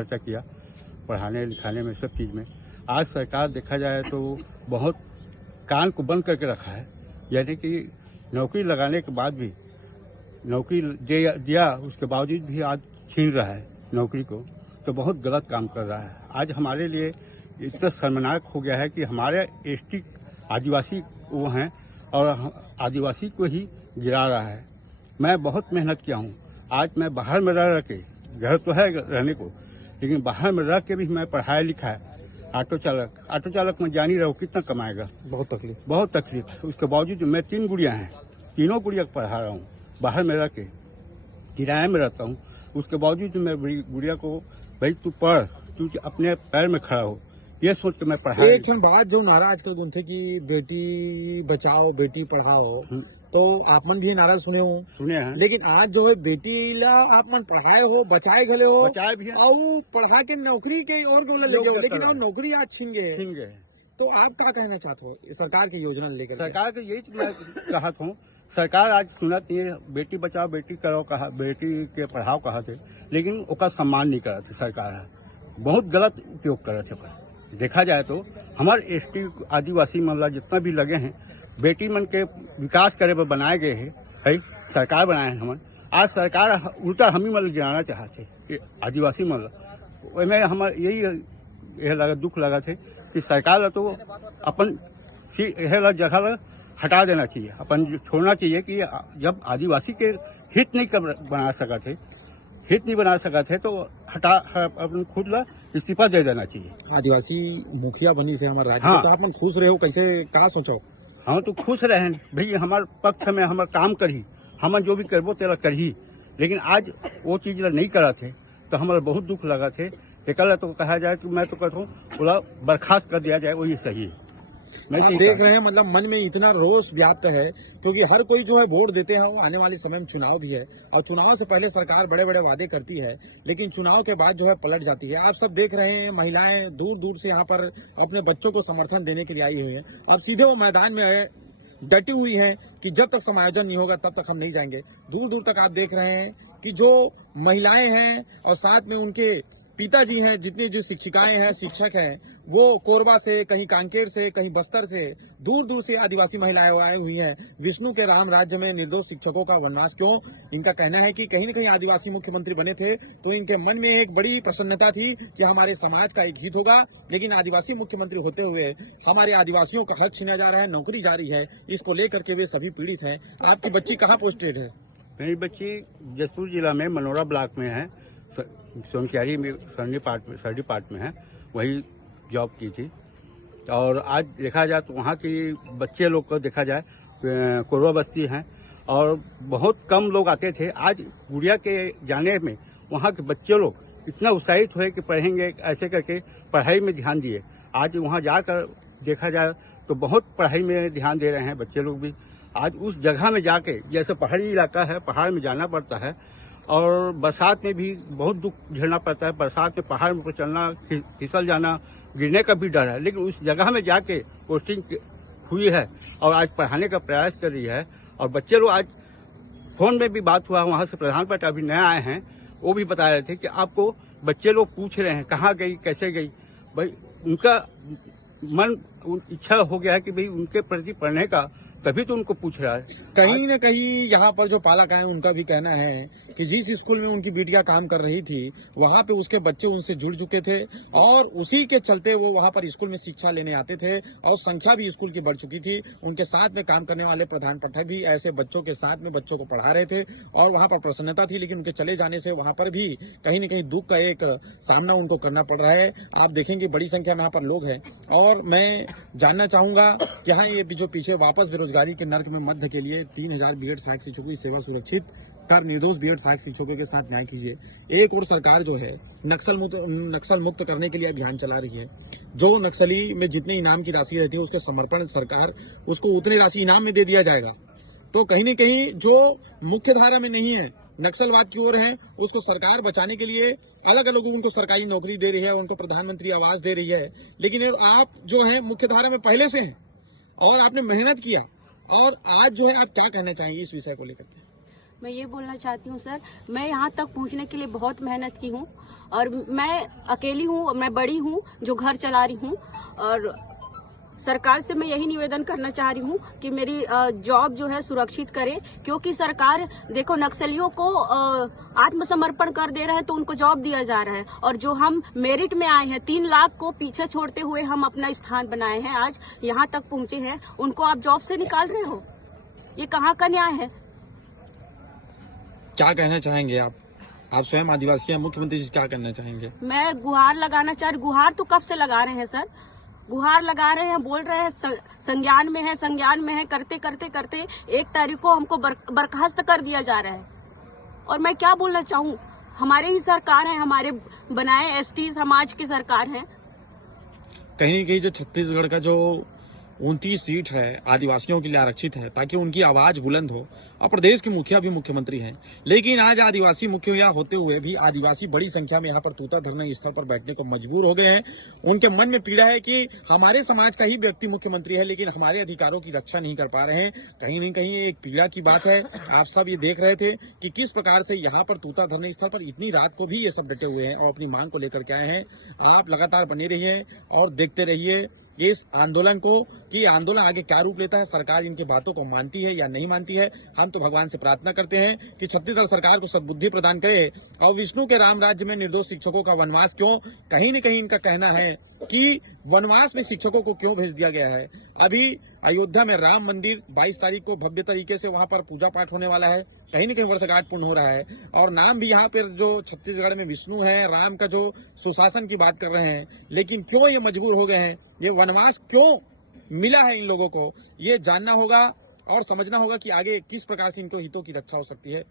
खर्चा किया पढ़ाने लिखाने में, सब चीज़ में। आज सरकार देखा जाए तो बहुत कान को बंद करके रखा है, यानी कि नौकरी लगाने के बाद भी नौकरी दिया उसके बावजूद भी आज छीन रहा है नौकरी को, तो बहुत गलत काम कर रहा है। आज हमारे लिए इतना शर्मनाक हो गया है कि हमारे एसटी आदिवासी वो हैं और आदिवासी को ही गिरा रहा है। मैं बहुत मेहनत किया हूँ, आज मैं बाहर में रह के, घर तो है रहने को, लेकिन बाहर में रह के भी मैं पढ़ाया लिखा है। ऑटो चालक में जान ही रहो कितना कमाएगा, बहुत तकलीफ। उसके बावजूद मैं 3 गुड़िया हैं, तीनों गुड़िया को पढ़ा रहा हूँ, बाहर में रह के किराए में रहता हूँ। उसके बावजूद मैं गुड़िया को भाई तू पढ़, तू अपने पैर में खड़ा हो, ये सोच के मैं पढ़ा। एक क्षण बाद जो नारा आजकल गुंथे की बेटी बचाओ बेटी पढ़ाओ, तो आप मन भी नारा सुने हैं, लेकिन आज जो है बेटी ला आप मन पढ़ाए हो, बचाए घले हो, बचाए भी और पढ़ा के नौकरी के और लेकिन और नौकरी आज छीन गए। तो आप क्या कहना चाहते हो सरकार की योजना लेकर? सरकार के यही मैं चाहता हूँ, सरकार आज सुनत ये बेटी बचाओ बेटी करो कहा, बेटी के पढ़ाओ कहा थे, लेकिन उसका सम्मान नहीं करा थे। सरकार बहुत गलत उपयोग कर रहे थे। देखा जाए तो हमारे एसटी आदिवासी मामला जितना भी लगे हैं, बेटी मन के विकास करे पर बनाए गए हैं, है सरकार बनाए हैं हमन। आज सरकार उल्टा हम ही मतलब गिराना चाहते आदिवासी मतलब में हमारे यही लगा, दुख लगा थे कि सरकार तो अपन जगह हटा देना चाहिए, अपन छोड़ना चाहिए कि जब आदिवासी के हित नहीं बना सका थे तो हटा अपन खुद ला इस्तीफा दे देना चाहिए। आदिवासी मुखिया बनी से हमारे राज्य हाँ। तो आप खुश रहे हो, कैसे क्या सोचो? हम तो खुश रहे भाई, हमारे पक्ष में हमारे काम करी, हम जो भी करबो तेरा करही, लेकिन आज वो चीज नहीं करा थे तो हमारा बहुत दुख लगा थे। एक तो कहा जाए कि मैं तो कहता हूँ बोला बर्खास्त कर दिया जाए, वही सही है। आप देख रहे हैं मतलब मन में इतना रोष व्याप्त है, क्योंकि हर कोई जो है वोट देते हैं और आने वाले समय में चुनाव भी है, और चुनाव से पहले सरकार बड़े बड़े वादे करती है, लेकिन चुनाव के बाद जो है पलट जाती है। आप सब देख रहे हैं महिलाएं दूर दूर से यहाँ पर अपने बच्चों को समर्थन देने के लिए आई हुई है, और सीधे वो मैदान में डटी हुई है कि जब तक समायोजन नहीं होगा तब तक हम नहीं जाएंगे। दूर दूर तक आप देख रहे हैं कि जो महिलाएं हैं और साथ में उनके पिताजी हैं, जितनी जो शिक्षिकाएं हैं, शिक्षक हैं, वो कोरबा से, कहीं कांकेर से, कहीं बस्तर से, दूर दूर से आदिवासी महिलाएं आई हुई हैं। विष्णु के राम राज्य में निर्दोष शिक्षकों का वनवास क्यों? इनका कहना है कि कहीं न कहीं आदिवासी मुख्यमंत्री बने थे तो इनके मन में एक बड़ी प्रसन्नता थी कि हमारे समाज का एक हित होगा, लेकिन आदिवासी मुख्यमंत्री होते हुए हमारे आदिवासियों का हक छीना जा रहा है, नौकरी जारी है, इसको लेकर के वे सभी पीड़ित हैं। आपकी बच्ची कहाँ पोस्टेड है? मेरी बच्ची जसपुर जिला में मनोरा ब्लॉक में है, सोनकियारी में सर्डी पार्ट में है, वही जॉब की थी। और आज देखा जाए तो वहाँ की बच्चे लोग को देखा जाए कोरबा बस्ती हैं और बहुत कम लोग आते थे। आज गुड़िया के जाने में वहाँ के बच्चे लोग इतना उत्साहित हुए कि पढ़ेंगे, ऐसे करके पढ़ाई में ध्यान दिए। आज वहाँ जाकर देखा जाए तो बहुत पढ़ाई में ध्यान दे रहे हैं बच्चे लोग भी। आज उस जगह में जाके, जैसे पहाड़ी इलाका है, पहाड़ में जाना पड़ता है और बरसात में भी बहुत दुख झेलना पड़ता है। बरसात में पहाड़ में चलना, फिसल जाना, गिरने का भी डर है, लेकिन उस जगह में जाके पोस्टिंग हुई है और आज पढ़ाने का प्रयास कर रही है। और बच्चे लोग, आज फोन में भी बात हुआ, वहाँ से प्रधान पाठ अभी नए आए हैं, वो भी बता रहे थे कि आपको बच्चे लोग पूछ रहे हैं कहाँ गई, कैसे गई। भाई उनका मन इच्छा हो गया है कि भाई उनके प्रति पढ़ने का, तभी तो उनको पूछ रहा है। कहीं न कहीं यहाँ पर जो पालक आए उनका भी कहना है कि जिस स्कूल में उनकी बेटियां काम कर रही थी वहाँ पे उसके बच्चे उनसे जुड़ चुके थे और उसी के चलते वो वहाँ पर स्कूल में शिक्षा लेने आते थे और संख्या भी स्कूल की बढ़ चुकी थी। उनके साथ में काम करने वाले प्रधान पाठक भी ऐसे बच्चों के साथ में बच्चों को पढ़ा रहे थे और वहाँ पर प्रसन्नता थी, लेकिन उनके चले जाने से वहाँ पर भी कहीं न कहीं दुख का एक सामना उनको करना पड़ रहा है। आप देखेंगे बड़ी संख्या में यहाँ पर लोग हैं और मैं जानना चाहूंगा कि यहाँ ये जो पीछे वापस बेरोजगारी के नर्क में मध्य के लिए 3000 बीएड सहायक शिक्षकों की सेवा सुरक्षित कर निर्दोष बीएड सहायक शिक्षकों के साथ न्याय कीजिए। एक और सरकार जो है नक्सल मुक्त करने के लिए अभियान चला रही है। जो नक्सली में जितने इनाम की राशि रहती है उसके समर्पण सरकार उसको उतनी राशि इनाम में दे दिया जाएगा। तो कहीं न कहीं जो मुख्य धारा में नहीं है, नक्सलवाद की ओर है, उसको सरकार बचाने के लिए अलग अलग लोगों को सरकारी नौकरी दे रही है, उनको प्रधानमंत्री आवास दे रही है। लेकिन आप जो है मुख्य धारा में पहले से हैं और आपने मेहनत किया, और आज जो है आप क्या कहना चाहेंगे इस विषय को लेकर के? मैं ये बोलना चाहती हूँ सर, मैं यहाँ तक पहुँचने के लिए बहुत मेहनत की हूँ और मैं अकेली हूँ, मैं बड़ी हूँ जो घर चला रही हूँ। और सरकार से मैं यही निवेदन करना चाह रही हूँ कि मेरी जॉब जो है सुरक्षित करे, क्योंकि सरकार देखो नक्सलियों को आत्मसमर्पण कर दे रहे हैं तो उनको जॉब दिया जा रहा है, और जो हम मेरिट में आए हैं 3 लाख को पीछे छोड़ते हुए हम अपना स्थान बनाए हैं, आज यहाँ तक पहुँचे हैं, उनको आप जॉब से निकाल रहे हो। ये कहाँ का न्याय है? क्या कहना चाहेंगे आप स्वयं आदिवासी हैं, मुख्यमंत्री जी से क्या कहना चाहेंगे? मैं गुहार लगाना चाह रही। गुहार तो कब से लगा रहे हैं सर, गुहार लगा रहे हैं, बोल रहे हैं संज्ञान में है, करते करते करते 1 तारीख को हमको बर्खास्त कर दिया जा रहा है। और मैं क्या बोलना चाहूँ, हमारे ही सरकार है, हमारे बनाए एसटी समाज की सरकार है। कहीं न कहीं जो छत्तीसगढ़ का जो 29 सीट है आदिवासियों के लिए आरक्षित है ताकि उनकी आवाज बुलंद हो, और प्रदेश के मुखिया भी मुख्यमंत्री हैं, लेकिन आज आदिवासी मुखिया होते हुए भी आदिवासी बड़ी संख्या में यहाँ पर तूता धरने स्थल पर बैठने को मजबूर हो गए हैं। उनके मन में पीड़ा है कि हमारे समाज का ही व्यक्ति मुख्यमंत्री है लेकिन हमारे अधिकारों की रक्षा नहीं कर पा रहे हैं। कहीं न कहीं एक पीड़ा की बात है। आप सब ये देख रहे थे कि किस प्रकार से यहाँ पर तूता धरने स्थल पर इतनी रात को भी ये सब डटे हुए हैं और अपनी मांग को लेकर के आए हैं। आप लगातार बने रहिए और देखते रहिए इस आंदोलन को कि आंदोलन आगे क्या रूप लेता है, सरकार इनकी बातों को मानती है या नहीं मानती है। हम तो भगवान से प्रार्थना करते हैं कि छत्तीसगढ़ सरकार को सद्बुद्धि प्रदान करे और विष्णु के राम राज्य में निर्दोष शिक्षकों का वनवास क्यों, कहीं न कहीं इनका कहना है कि वनवास में शिक्षकों को क्यों भेज दिया गया है। अभी अयोध्या में राम मंदिर 22 तारीख को भव्य तरीके से वहां पर पूजा पाठ होने वाला है, कहीं न कहीं वर्षगांठ पूर्ण हो रहा है और नाम भी यहाँ पर जो छत्तीसगढ़ में विष्णु है, राम का जो सुशासन की बात कर रहे हैं, लेकिन क्यों ये मजबूर हो गए हैं, ये वनवास क्यों मिला है इन लोगों को, ये जानना होगा और समझना होगा कि आगे किस प्रकार से इनको हितों की रक्षा हो सकती है।